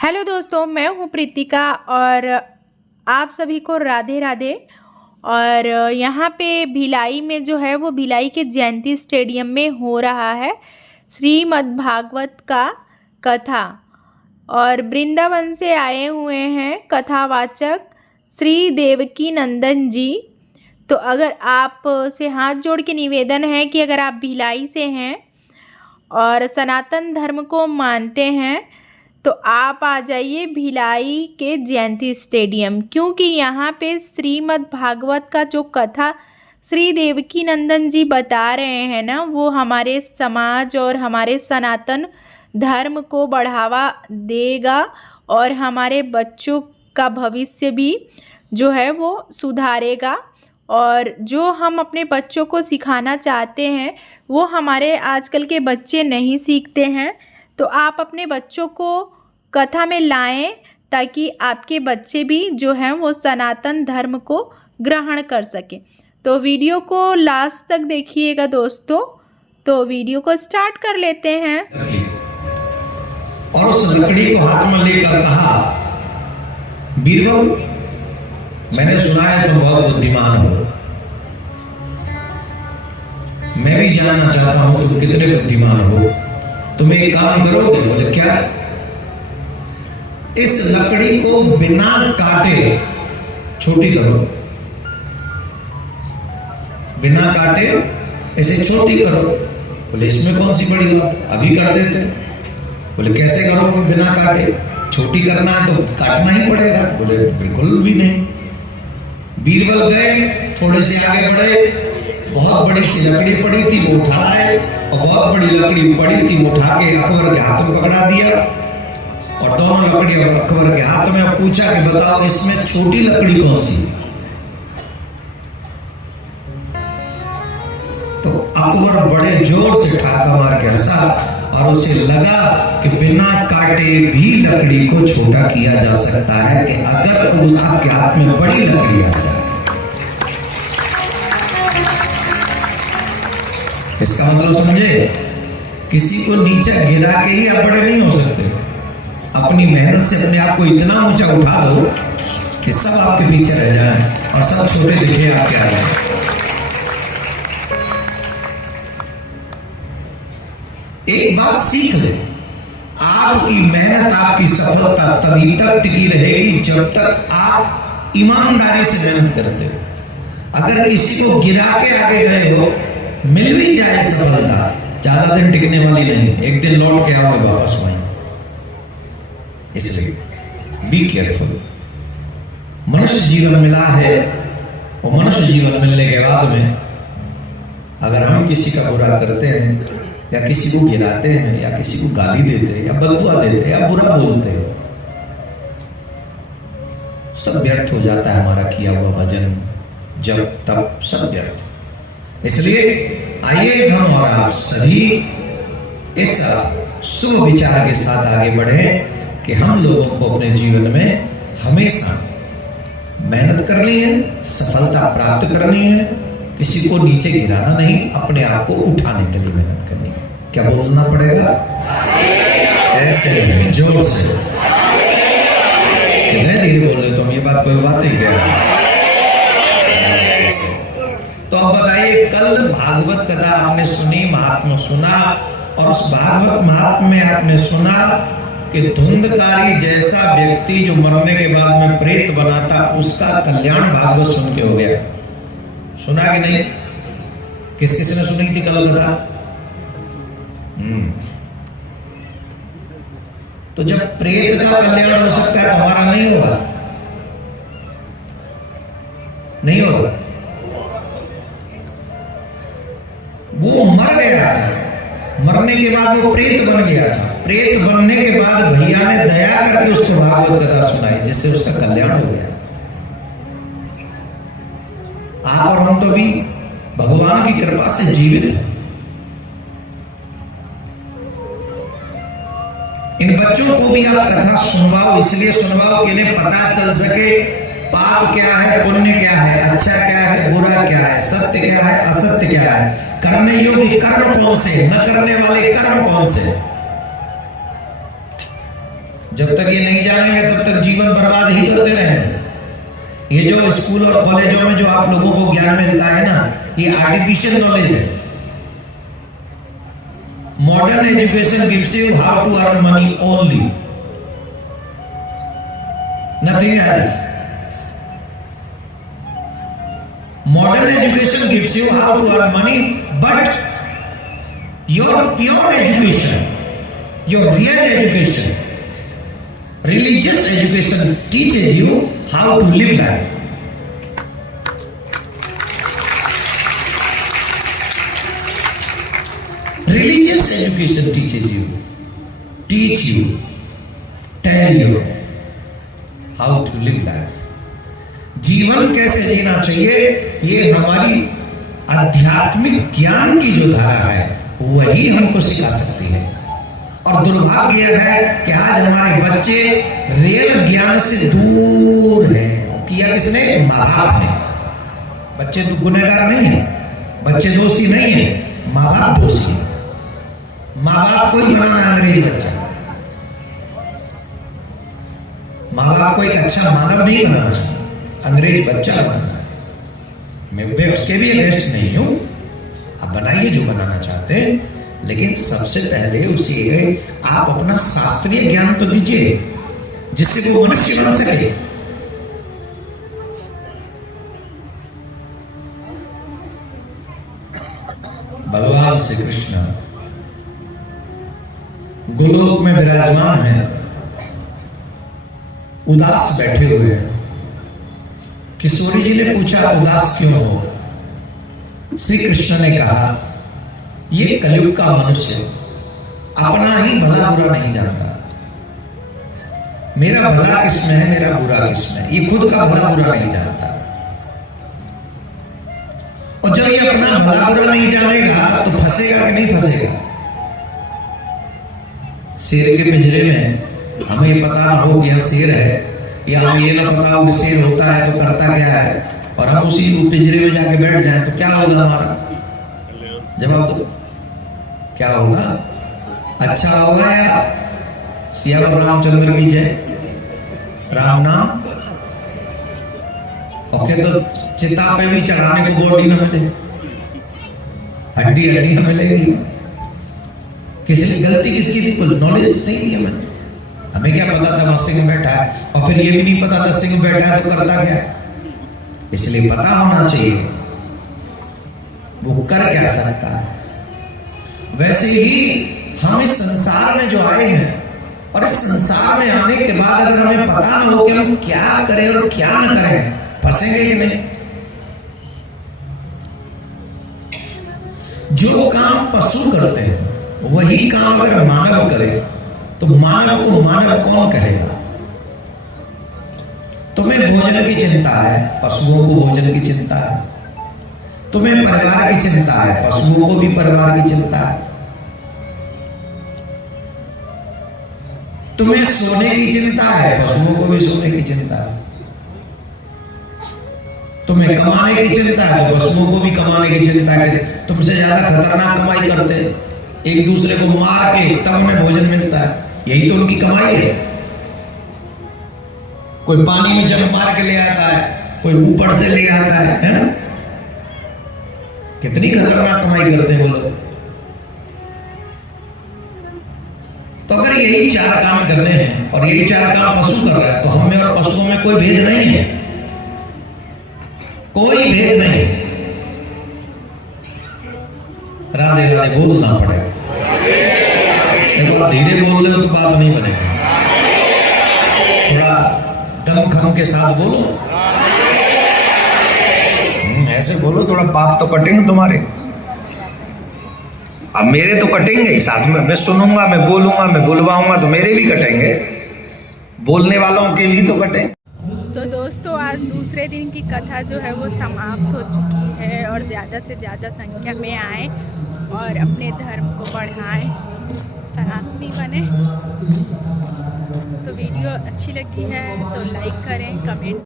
Hello दोस्तों, मैं हूँ प्रीतिका और आप सभी को राधे राधे। और यहाँ पे भिलाई में जो है वो भिलाई के जयंती स्टेडियम में हो रहा है श्रीमद् भागवत का कथा। और वृंदावन से आए हुए हैं कथावाचक श्री देवकी नंदन जी। तो अगर आप से हाथ जोड़ के निवेदन है कि अगर आप भिलाई से हैं और सनातन धर्म को मानते हैं तो आप आ जाइए भिलाई के जयंती स्टेडियम, क्योंकि यहाँ पे श्रीमद् भागवत का जो कथा श्री देवकी नंदन जी बता रहे हैं ना, वो हमारे समाज और हमारे सनातन धर्म को बढ़ावा देगा और हमारे बच्चों का भविष्य भी जो है वो सुधारेगा। और जो हम अपने बच्चों को सिखाना चाहते हैं वो हमारे आजकल के बच्चे नहीं सीखते हैं। तो आप अपने बच्चों को कथा में लाएं ताकि आपके बच्चे भी जो हैं वो सनातन धर्म को ग्रहण कर सकें। तो वीडियो को लास्ट तक देखिएगा दोस्तों। तो वीडियो को स्टार्ट कर लेते हैं। और उस लकड़ी को हाथ में लेकर कहा, बीरबल, मैंने सुना है तुम बहुत बुद्धिमान हो। मैं भी जानना चाहता हूं तुम कितने बुद्धिमान हो। तुम एक काम करोगे? बोले क्या? इस लकड़ी को बिना काटे छोटी करो, बिना काटे इसे छोटी करो। बोले इसमें कौन सी बड़ी बात, अभी कर देते। बोले कैसे करोगे? बिना काटे छोटी करना है तो काटना ही पड़ेगा। बोले बिल्कुल भी नहीं। बीरबल गए, थोड़े से आगे बढ़े, बहुत बड़ी सी लकड़ी पड़ी थी वो उठाए, और बहुत बड़ी लकड़ी पड़ी थी वो उठा के अकबर के हाथ में पकड़ा दिया। और दोनों लकड़ी अकबर के हाथ में पूछा कि बताओ इसमें छोटी लकड़ी कौन सी? तो अकबर बड़े जोर से ठाका मार के हंसा और उसे लगा कि बिना काटे भी लकड़ी को छोटा किया जा सकता है, कि अगर उस आपके हाथ में बड़ी लकड़ी आ जाए। इसका मतलब समझे, किसी को नीचे गिरा के ही आप बड़े नहीं हो सकते। अपनी मेहनत से अपने आप को इतना ऊंचा उठा दो कि सब आपके पीछे रह जाएं और सब छोटे दिखे आपके आगे। एक बात सीख ले, आपकी मेहनत, आपकी सफलता तभी तक टिकी रहेगी जब तक आप ईमानदारी से मेहनत करते हो। अगर किसी को गिरा के आगे गए हो, मिल भी जाए सफलता, ज्यादा दिन टिकने वाली नहीं, एक दिन लौट के आओगे वापस वहीं। इसलिए बी केयरफुल। मनुष्य जीवन मिला है और मनुष्य जीवन मिलने के बाद में अगर हम किसी का बुरा करते हैं या किसी को गिराते हैं या किसी को गाली देते हैं या बददुआ देते हैं या बुरा बोलते हैं, सब व्यर्थ हो जाता है। हमारा किया हुआ भजन जब तब सब व्यर्थ। इसलिए आइए हम और आप सभी इस शुभ विचार के साथ आगे बढ़े कि हम लोगों को अपने जीवन में हमेशा मेहनत करनी है, सफलता प्राप्त करनी है, किसी को नीचे गिराना नहीं, अपने आप को उठाने के लिए मेहनत करनी है। क्या बोलना पड़ेगा? ऐसे जोर से। कितने धीरे बोल रहे तुम? ये बात कोई बात है क्या? तो अब बताइए, कल भागवत कथा आपने सुनी, महात्मा सुना, और उस भागवत महात्मा में आपने सुना कि धुंधकारी जैसा व्यक्ति जो मरने के बाद में प्रेत बनाता, उसका कल्याण भागवत सुन के हो गया। सुना कि नहीं? किस किस ने सुनी थी कल कथा? तो जब प्रेत का कल्याण हो सकता है तो हमारा नहीं होगा? नहीं होगा। वो मर गया था, मरने के बाद वो प्रेत बन गया था। प्रेत बनने के बाद भैया ने दया करके उसको भागवत कथा सुनाई, जिससे उसका कल्याण हो गया। आप और हम तो भी भगवान की कृपा से जीवित हैं। इन बच्चों को भी आप कथा सुनवाओ, इसलिए सुनवाओ कि इन्हें पता चल सके पाप क्या है, पुण्य क्या है, अच्छा क्या है, बुरा क्या है, सत्य क्या है, असत्य क्या है, करने योग्य कर्म कौन से, न करने वाले कर्म कौन से। जब तक ये नहीं जानेंगे तब तक जीवन बर्बाद ही करते रहेंगे। ये जो स्कूल और कॉलेजों में जो आप लोगों को ज्ञान मिलता है ना, ये आर्टिफिशियल नॉलेज है। Modern education gives you how to earn money only, nothing else. Modern education gives you how to earn money, but your pure education, your real education, religious education teaches you how to live life. Religious education teach you, tell you how to live life. जीवन कैसे जीना चाहिए, ये हमारी आध्यात्मिक ज्ञान की जो धारा है वही हमको सिखा सकती है। और दुर्भाग्य है कि आज हमारे बच्चे रियल ज्ञान से दूर हैं। किया किसने? माँ बाप ने। बच्चे तो गुनहगार नहीं है, बच्चे दोषी नहीं है, माँ बाप दोषी है। माँ बाप को ही बनाना अंग्रेज बच्चा, माँ बाप को एक अच्छा मानव नहीं बनाना, अंग्रेज बच्चा बनाना है। मैं उसके भी अगेंस्ट नहीं हूं, आप बनाइए जो बनाना चाहते हैं, लेकिन सबसे पहले उसे आप अपना शास्त्रीय ज्ञान तो दीजिए जिससे वो मनुष्य बन सके। भगवान श्री कृष्ण गोलोक में विराजमान है, उदास बैठे हुए हैं। किशोरी जी ने पूछा उदास क्यों हो? श्री कृष्ण ने कहा ये कलयुग का मनुष्य अपना ही भला बुरा नहीं जानता। मेरा भला किसमें है, मेरा बुरा किसमें है, ये खुद का भला बुरा नहीं जानता। और जब ये अपना भला बुरा नहीं जानेगा तो फंसेगा कि नहीं फंसेगा? शेर के पिंजरे में हमें पता हो गया शेर है, या हमें ये ना पता हो कि शेर होता है तो करता क्या है, और हम उसी पिंजरे में जाके बैठ जाएं तो क्या होगा? हमारा जवाब दो, क्या होगा? अच्छा होगा या सिया रामचंद्र की जय, राम नाम। ओके, तो चिता पे भी चढ़ाने को बॉडी न मिले, हड्डी हड्डी न मिलेगी। किसी गलती किसकी थी? कुछ नॉलेज नहीं थी हमें। हमें क्या पता था वहां सिंह बैठा है, और फिर ये भी नहीं पता था सिंह बैठा है तो करता क्या है। इसलिए पता होना चाहिए वो कर क्या सकता है। वैसे ही हम इस संसार में जो आए हैं, और इस संसार में आने के बाद अगर हमें पता न हो कि हम क्या करें और क्या न करें, फंसेंगे कि नहीं? जो काम पशु करते हैं वही काम अगर मानव करे तो मानव को मानव कौन कहेगा? तुम्हें भोजन की चिंता है, पशुओं को भोजन की चिंता है। तुम्हें परिवार की चिंता है, पशुओं को भी परिवार की चिंता है। तुम्हें सोने की चिंता है, पशुओं को भी सोने की चिंता है। तुम्हें कमाने की चिंता है तो पशुओं को भी कमाने की चिंता है। तुमसे ज्यादा खतरनाक कमाई करते हैं, एक दूसरे को मार के तब उन्हें भोजन मिलता है, यही तो उनकी कमाई है। कोई पानी में जल मार के ले आता है, कोई ऊपर से ले आता है ना? कितनी खतरनाक कमाई करते हैं वो लोग। तो अगर यही चार काम करने हैं और यही चार काम पशु कर रहा है, तो हमें और पशुओं में कोई भेद नहीं है, कोई भेद नहीं। राधे राधे बोलना पड़ेगा। धीरे बोल रहे हो तो बात नहीं बनेगी, थोड़ा दम खम के साथ बोलो। ऐसे बोलो, थोड़ा पाप तो कटेंगे तुम्हारे। अब मेरे तो कटेंगे ही साथ में, मैं सुनूंगा, मैं बोलूंगा, मैं बुलवाऊंगा तो मेरे भी कटेंगे, बोलने वालों के भी तो कटेंगे। तो दोस्तों, आज दूसरे दिन की कथा जो है वो समाप्त हो चुकी है, और ज़्यादा से ज़्यादा संख्या में आए और अपने धर्म को बढ़ाएं, सनातनी बने। तो वीडियो अच्छी लगी है तो लाइक करें, कमेंट